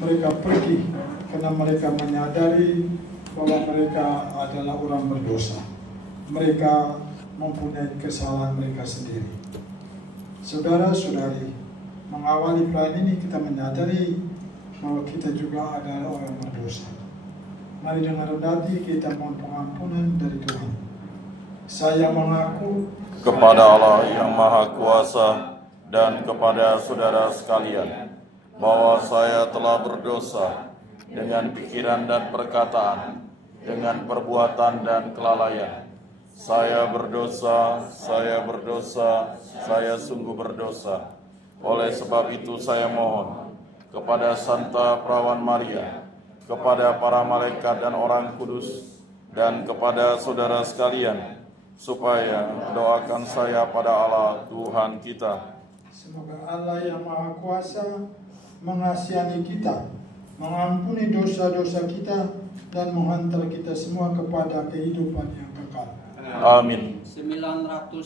mereka pergi karena mereka menyadari bahwa mereka adalah orang berdosa. Mereka mempunyai kesalahan mereka sendiri. Saudara-saudari, mengawali pelayan ini kita menyadari bahwa kita juga adalah orang berdosa. Mari dengan rendah hati kita mohon pengampunan dari Tuhan. Saya mengaku kepada Allah yang Maha Kuasa dan kepada saudara sekalian bahwa saya telah berdosa dengan pikiran dan perkataan, dengan perbuatan dan kelalaian. Saya berdosa, saya sungguh berdosa. Oleh sebab itu saya mohon kepada Santa Perawan Maria, kepada para malaikat dan orang kudus, dan kepada saudara sekalian, supaya doakan saya pada Allah Tuhan kita. Semoga Allah yang Maha Kuasa mengasihani kita, mengampuni dosa-dosa kita, dan menghantar kita semua kepada kehidupan yang kekal. Amin. 909.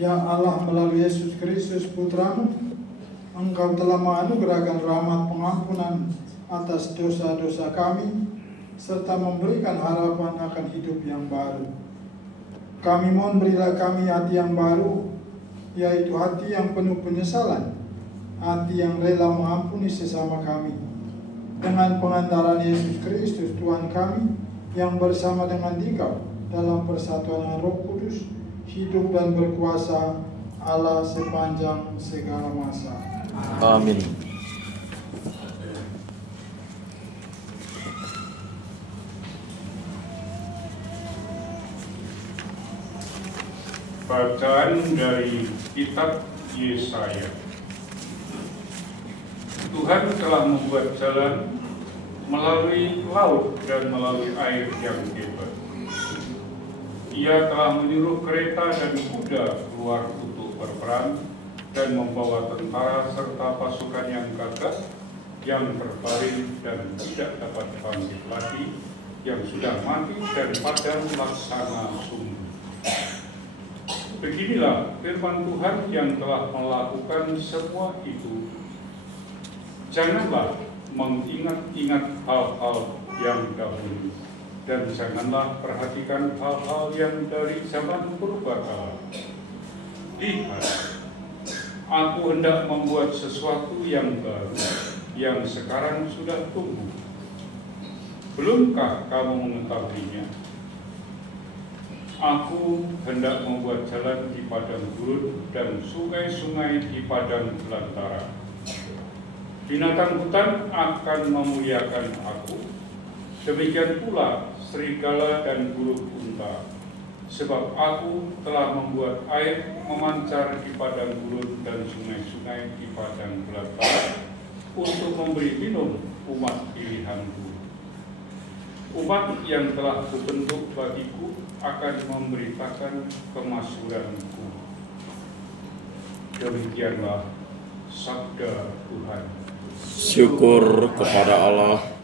Ya Allah, melalui Yesus Kristus Putramu, Engkau telah menganugerahkan rahmat pengampunan atas dosa-dosa kami, serta memberikan harapan akan hidup yang baru. Kami mohon berilah kami hati yang baru, yaitu hati yang penuh penyesalan, hati yang rela mengampuni sesama kami. Dengan pengantaran Yesus Kristus Tuhan kami, yang bersama dengan Dikau dalam persatuan dengan Roh Kudus, hidup dan berkuasa Allah sepanjang segala masa. Amin. Bacaan dari kitab Yesaya. Tuhan telah membuat jalan melalui laut dan melalui air yang bebas. Ia telah menyuruh kereta dan kuda keluar untuk berperang dan membawa tentara serta pasukan yang gagah, yang berbaring dan tidak dapat bangkit lagi, yang sudah mati dan padam laksana sumur. Beginilah firman Tuhan yang telah melakukan semua itu. Janganlah mengingat-ingat hal-hal yang dahulu, dan janganlah perhatikan hal-hal yang dari zaman purbakala. Lihat, aku hendak membuat sesuatu yang baru, yang sekarang sudah tumbuh. Belumkah kamu mengetahuinya? Aku hendak membuat jalan di padang gurun dan sungai-sungai di padang belantara. Binatang hutan akan memuliakan aku, demikian pula serigala dan burung unta, sebab aku telah membuat air memancar di padang gurun dan sungai-sungai di padang belantara untuk memberi minum umat pilihanku. Umat yang telah kubentuk bagiku akan memberitakan kemakmuranku. Demikianlah sabda Tuhan. Syukur kepada Allah.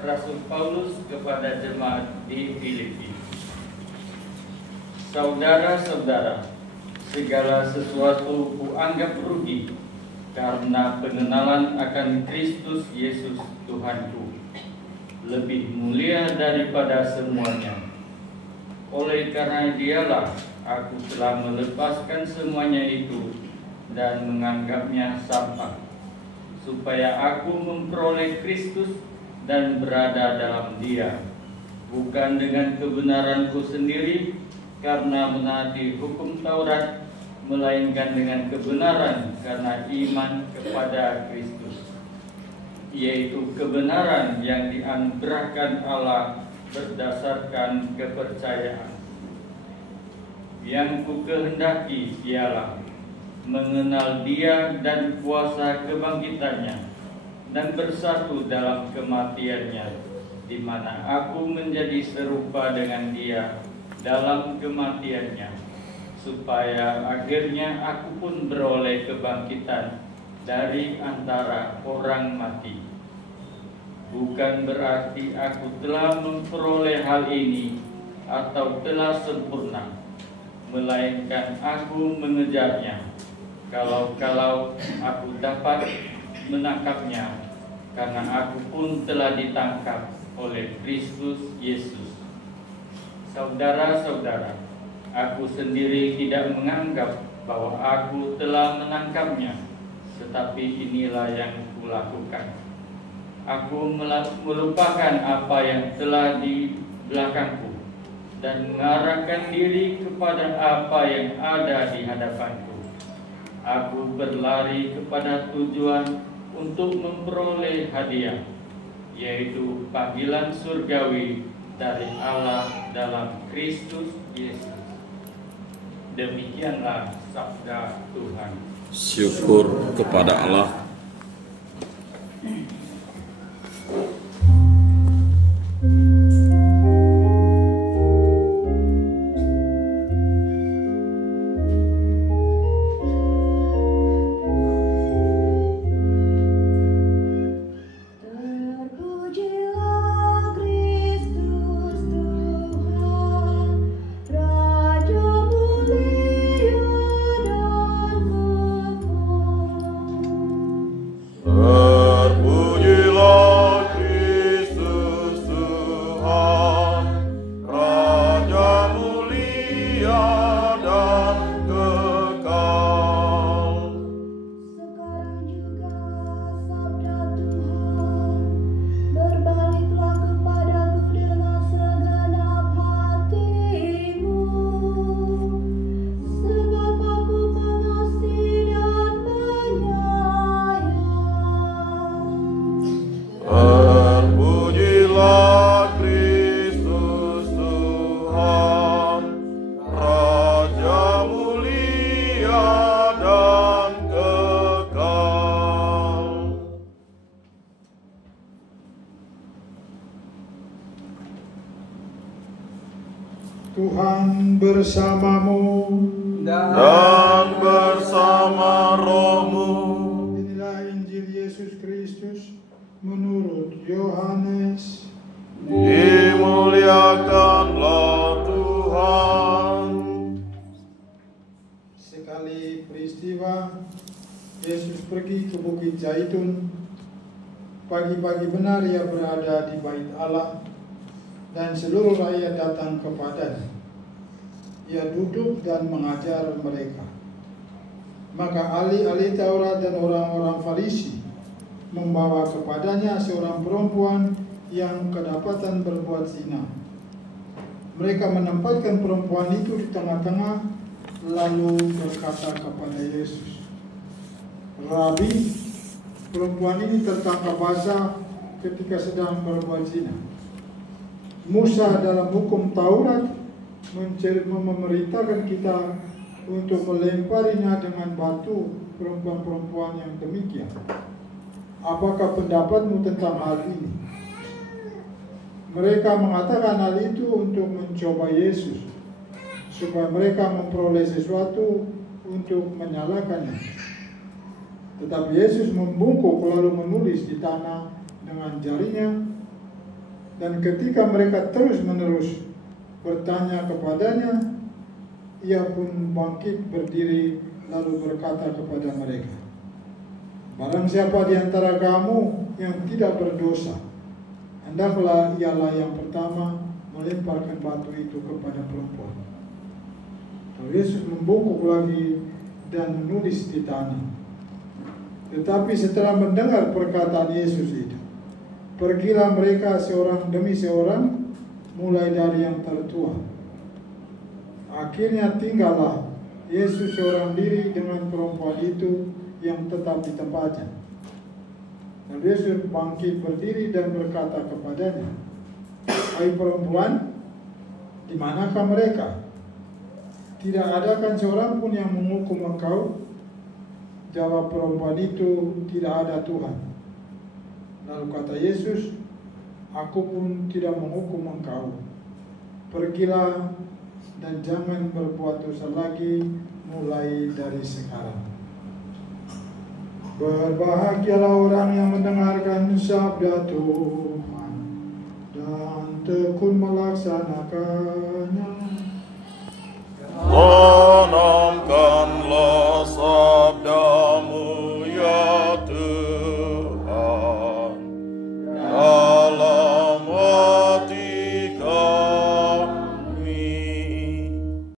Rasul Paulus kepada jemaat di Filipi. Saudara-saudara, segala sesuatu kuanggap rugi karena pengenalan akan Kristus Yesus Tuhanku lebih mulia daripada semuanya. Oleh karena Dialah aku telah melepaskan semuanya itu dan menganggapnya sampah, supaya aku memperoleh Kristus dan berada dalam Dia, bukan dengan kebenaranku sendiri karena menaati hukum Taurat, melainkan dengan kebenaran karena iman kepada Kristus, yaitu kebenaran yang dianugerahkan Allah berdasarkan kepercayaan. Yang ku kehendaki ialah mengenal Dia dan kuasa kebangkitannya, dan bersatu dalam kematiannya, di mana aku menjadi serupa dengan Dia dalam kematiannya, supaya akhirnya aku pun beroleh kebangkitan dari antara orang mati. Bukan berarti aku telah memperoleh hal ini atau telah sempurna, melainkan aku mengejarnya, kalau-kalau aku dapat menangkapnya, karena aku pun telah ditangkap oleh Kristus Yesus. Saudara-saudara, aku sendiri tidak menganggap bahwa aku telah menangkapnya, tetapi inilah yang kulakukan. Aku melupakan apa yang telah di belakangku dan mengarahkan diri kepada apa yang ada di hadapanku. Aku berlari kepada tujuan untuk memperoleh hadiah, yaitu panggilan surgawi dari Allah dalam Kristus Yesus. Demikianlah sabda Tuhan. Syukur kepada Allah. Tuhan bersamamu Dan bersama rohmu. Inilah Injil Yesus Kristus menurut Yohanes. Dimuliakanlah Tuhan. Sekali peristiwa, Yesus pergi ke Bukit Zaitun. Pagi-pagi benar ia berada di Bait Allah, dan seluruh rakyat datang kepadanya. Ia duduk dan mengajar mereka. Maka ahli-ahli Taurat dan orang-orang Farisi membawa kepadanya seorang perempuan yang kedapatan berbuat zina. Mereka menempatkan perempuan itu di tengah-tengah, lalu berkata kepada Yesus, "Rabi, perempuan ini tertangkap basah ketika sedang berbuat zina. Musa dalam hukum Taurat memerintahkan kita untuk melemparinya dengan batu perempuan-perempuan yang demikian. Apakah pendapatmu tentang hal ini?" Mereka mengatakan hal itu untuk mencoba Yesus, supaya mereka memperoleh sesuatu untuk menyalahkannya. Tetapi Yesus membungkuk lalu menulis di tanah dengan jarinya, Dan ketika mereka terus-menerus bertanya kepadanya, ia pun bangkit berdiri lalu berkata kepada mereka, "Barang siapa di antara kamu yang tidak berdosa, hendaklah ialah yang pertama melemparkan batu itu kepada perempuan." Lalu Yesus membungkuk lagi dan menulis di tanah. Tetapi setelah mendengar perkataan Yesus itu, pergilah mereka seorang demi seorang, mulai dari yang tertua. Akhirnya tinggallah Yesus seorang diri dengan perempuan itu yang tetap di tempatnya. Lalu Yesus bangkit berdiri dan berkata kepadanya, "Hai perempuan, di manakah mereka? Tidak adakan seorang pun yang menghukum engkau?" Jawab perempuan itu, "Tidak ada Tuhan." Lalu kata Yesus, "Aku pun tidak menghukum engkau. Pergilah dan jangan berbuat dosa lagi mulai dari sekarang." Berbahagialah orang yang mendengarkan sabda Tuhan dan tekun melaksanakannya. Tolong